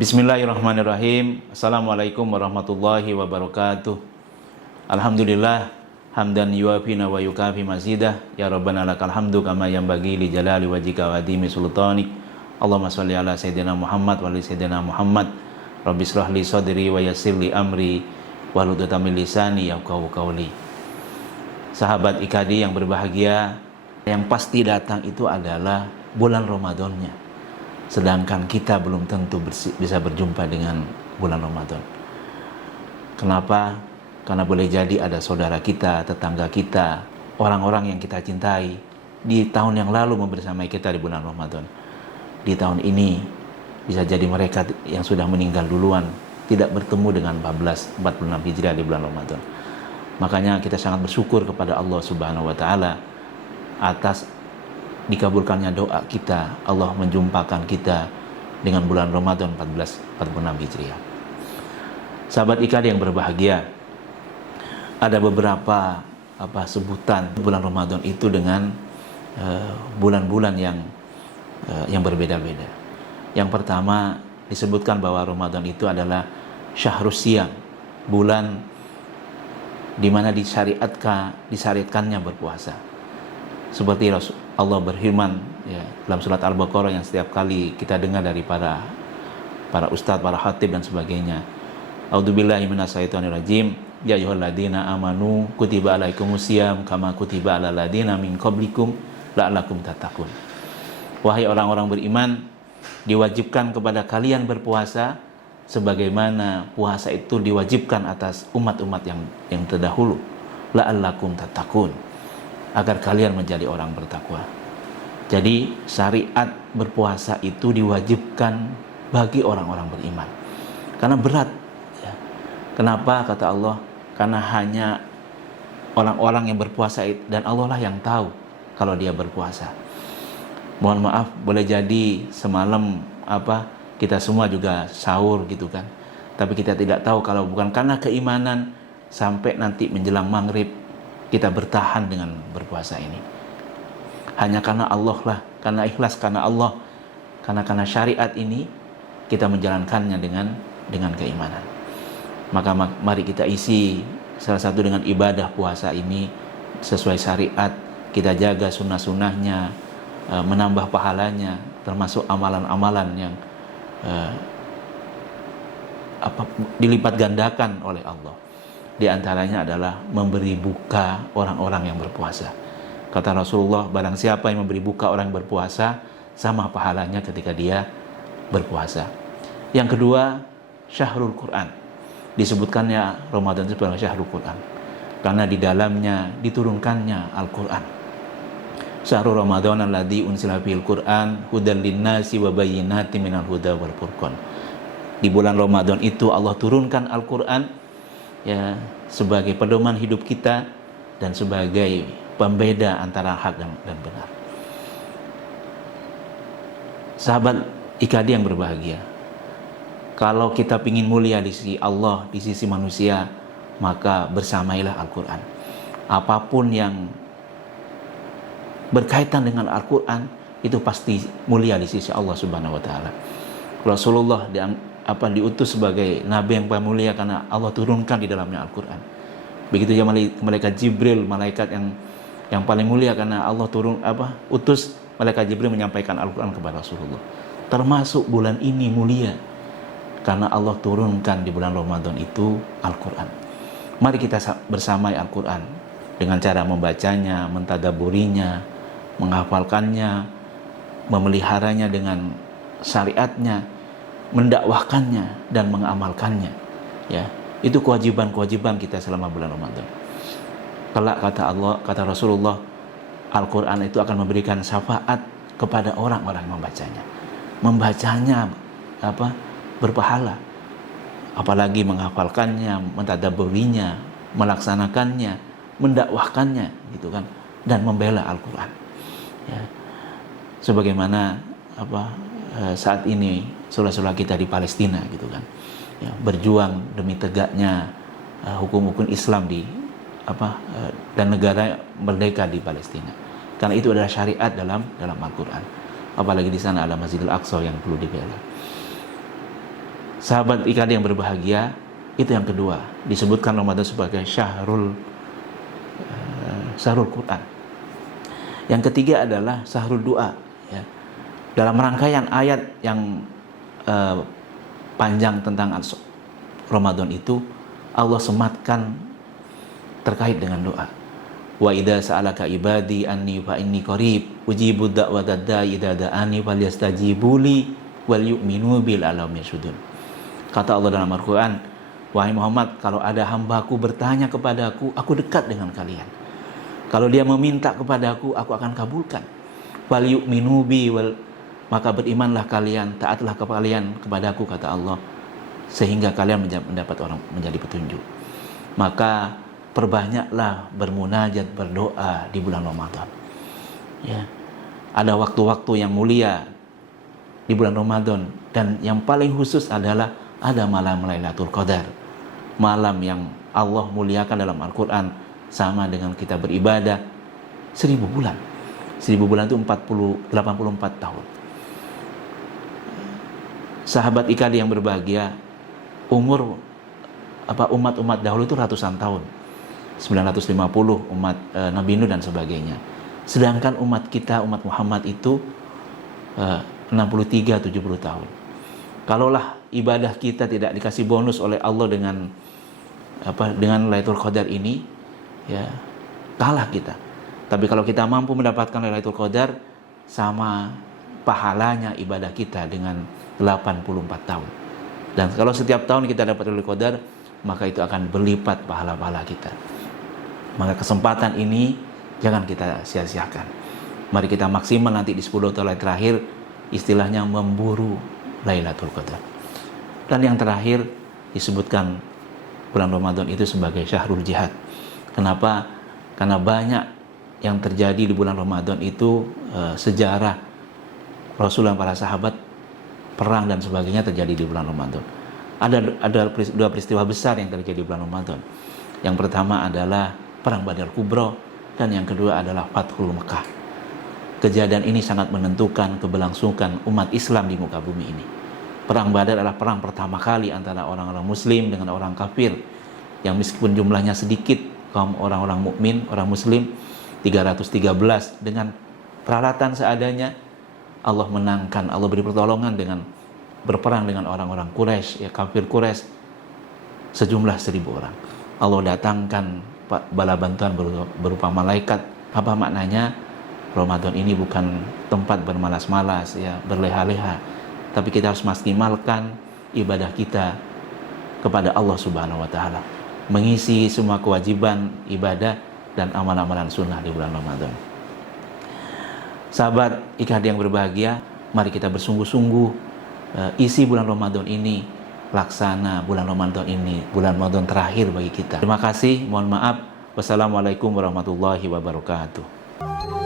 Bismillahirrahmanirrahim. Assalamualaikum warahmatullahi wabarakatuh. Alhamdulillah hamdan yuwafina wa yukafi mazidah. Ya Rabbana lakal hamdu kama yanbaghi li jalali wajhika wa adimi sultanik. Allahumma shalli ala sayyidina Muhammad wa ali sayyidina Muhammad. Rabbi shrah li sadri wa yassir li amri wahlul 'uqdatam min lisani yafqahu qawli. Sahabat IKADI yang berbahagia, yang pasti datang itu adalah bulan Ramadannya. Sedangkan kita belum tentu bisa berjumpa dengan bulan Ramadan. Kenapa? Karena boleh jadi ada saudara kita, tetangga kita, orang-orang yang kita cintai di tahun yang lalu membersamai kita di bulan Ramadan. Di tahun ini bisa jadi mereka yang sudah meninggal duluan tidak bertemu dengan 1446 Hijriah di bulan Ramadan. Makanya kita sangat bersyukur kepada Allah Subhanahu wa taala atas dikabulkannya doa kita, Allah menjumpakan kita dengan bulan Ramadan 1446 Hijriah. Sahabat IKADI yang berbahagia, ada beberapa sebutan bulan Ramadan itu dengan bulan-bulan yang berbeda-beda. Yang pertama disebutkan bahwa Ramadan itu adalah syahrus siyam, bulan di mana disyariatkannya berpuasa. Seperti Allah berfirman ya, dalam surat Al-Baqarah yang setiap kali kita dengar dari para ustadz, para khatib dan sebagainya. A'udzubillahi minasyaitonirrajim. Ya ayyuhalladzina amanu kutiba alaikumusiyam kama kutiba alal ladzina min qablikum la'allakum tattaqun. Wahai orang-orang beriman, diwajibkan kepada kalian berpuasa sebagaimana puasa itu diwajibkan atas umat-umat yang terdahulu. La'allakum tattaqun, agar kalian menjadi orang bertakwa. Jadi syariat berpuasa itu diwajibkan bagi orang-orang beriman. Karena berat. Ya. Kenapa kata Allah? Karena hanya orang-orang yang berpuasa dan Allah lah yang tahu kalau dia berpuasa. Mohon maaf, boleh jadi semalam kita semua juga sahur gitu kan. Tapi kita tidak tahu kalau bukan karena keimanan sampai nanti menjelang maghrib kita bertahan dengan berpuasa ini. Hanya karena Allah lah, karena ikhlas, karena Allah, karena syariat ini kita menjalankannya dengan keimanan. Maka mari kita isi salah satu dengan ibadah puasa ini sesuai syariat. Kita jaga sunnah-sunnahnya, menambah pahalanya, termasuk amalan-amalan yang dilipat gandakan oleh Allah. Di antaranya adalah memberi buka orang-orang yang berpuasa. Kata Rasulullah, barang siapa yang memberi buka orang yang berpuasa, sama pahalanya ketika dia berpuasa. Yang kedua, Syahrul Quran. Disebutkannya Ramadan itu sebagai Syahrul Quran karena di dalamnya diturunkannya Al-Quran. Syahrul Ramadan alladzi unsila fihil Quran hudal linnasi wa bayyinatin minal huda wal furqan. Di bulan Ramadan itu Allah turunkan Al-Quran ya, sebagai pedoman hidup kita dan sebagai pembeda antara hak dan benar. Sahabat IKADI yang berbahagia, kalau kita ingin mulia di sisi Allah, di sisi manusia, maka bersamailah Al-Quran. Apapun yang berkaitan dengan Al-Quran itu pasti mulia di sisi Allah Subhanahu wa taala. Rasulullah diutus sebagai nabi yang paling mulia karena Allah turunkan di dalamnya Al-Quran. Begitu juga malaikat Jibril, malaikat yang paling mulia karena Allah utus malaikat Jibril menyampaikan Al-Quran kepada Rasulullah. Termasuk bulan ini mulia karena Allah turunkan di bulan Ramadan itu Al-Quran. Mari kita bersamai Al-Quran dengan cara membacanya, mentadaburinya, menghafalkannya, memeliharanya dengan syariatnya, mendakwahkannya dan mengamalkannya. Ya, itu kewajiban kita selama bulan Ramadan. Kelak kata Rasulullah, Al-Quran itu akan memberikan syafaat kepada orang-orang yang membacanya. Membacanya berpahala. Apalagi menghafalkannya, mentadaburinya, melaksanakannya, mendakwahkannya gitu kan, dan membela Al-Quran. Ya. Sebagaimana saat ini saudara-saudara kita di Palestina gitu kan, ya, berjuang demi tegaknya hukum-hukum Islam dan negara merdeka di Palestina. Karena itu adalah syariat dalam Al-Quran. Apalagi di sana ada Masjidil Aqsa yang perlu dibela. Sahabat ikhlas yang berbahagia, itu yang kedua, disebutkan Ramadan sebagai syahrul Quran. Yang ketiga adalah syahrul doa, ya. Dalam rangkaian ayat yang panjang tentang Ramadan itu, Allah sematkan terkait dengan doa. Wa idza sa'alaka ibadi anni fa inni qarib ujibu da'watad da'i idza da'ani falyastajibu li wal yu'minu bil alam yasudun. Kata Allah dalam Al-Qur'an, wahai Muhammad, kalau ada hambaku bertanya kepadaku, aku dekat dengan kalian. Kalau dia meminta kepadaku, aku akan kabulkan. Wal yu'minu bi wal, maka berimanlah kalian, taatlah kalian kepadaku, kata Allah, sehingga kalian mendapat orang menjadi petunjuk. Maka perbanyaklah bermunajat, berdoa di bulan Ramadan. Ya. Ada waktu-waktu yang mulia di bulan Ramadan, dan yang paling khusus adalah ada malam Lailatul Qadar. Malam yang Allah muliakan dalam Al-Qur'an sama dengan kita beribadah 1000 bulan. 1000 bulan itu 84 tahun. Sahabat ikhlas yang berbahagia, umur umat-umat dahulu itu ratusan tahun. 950 umat Nabi Nuh dan sebagainya. Sedangkan umat kita, umat Muhammad itu 63-70 tahun. Kalaulah ibadah kita tidak dikasih bonus oleh Allah dengan Lailatul Qadar ini, ya kalah kita. Tapi kalau kita mampu mendapatkan Lailatul Qadar, sama pahalanya ibadah kita dengan 84 tahun. Dan kalau setiap tahun kita dapat Lailatul Qadar, maka itu akan berlipat pahala-pahala kita. Maka kesempatan ini jangan kita sia-siakan. Mari kita maksimal nanti di 10 tahun terakhir, istilahnya memburu Lailatul Qadar. Dan yang terakhir disebutkan bulan Ramadan itu sebagai syahrul jihad. Kenapa? Karena banyak yang terjadi di bulan Ramadan itu sejarah Rasul dan para sahabat, perang dan sebagainya terjadi di bulan Ramadan. Ada dua peristiwa besar yang terjadi di bulan Ramadan. Yang pertama adalah Perang Badar Kubra, dan yang kedua adalah Fathul Mekah. Kejadian ini sangat menentukan keberlangsungan umat Islam di muka bumi ini. Perang Badar adalah perang pertama kali antara orang-orang Muslim dengan orang kafir, yang meskipun jumlahnya sedikit, kaum orang-orang mukmin, orang Muslim 313, dengan peralatan seadanya, Allah menangkan, Allah beri pertolongan dengan berperang dengan orang-orang Quraisy, ya kafir Quraisy, sejumlah 1000 orang. Allah datangkan bala bantuan berupa malaikat. Apa maknanya? Ramadan ini bukan tempat bermalas-malas, ya berleha-leha, tapi kita harus maksimalkan ibadah kita kepada Allah Subhanahu wa taala, mengisi semua kewajiban ibadah dan amalan-amalan sunnah di bulan Ramadan. Sahabat ikhlas yang berbahagia, mari kita bersungguh-sungguh isi bulan Ramadan ini, laksana bulan Ramadan ini, bulan Ramadan terakhir bagi kita. Terima kasih, mohon maaf. Wassalamualaikum warahmatullahi wabarakatuh.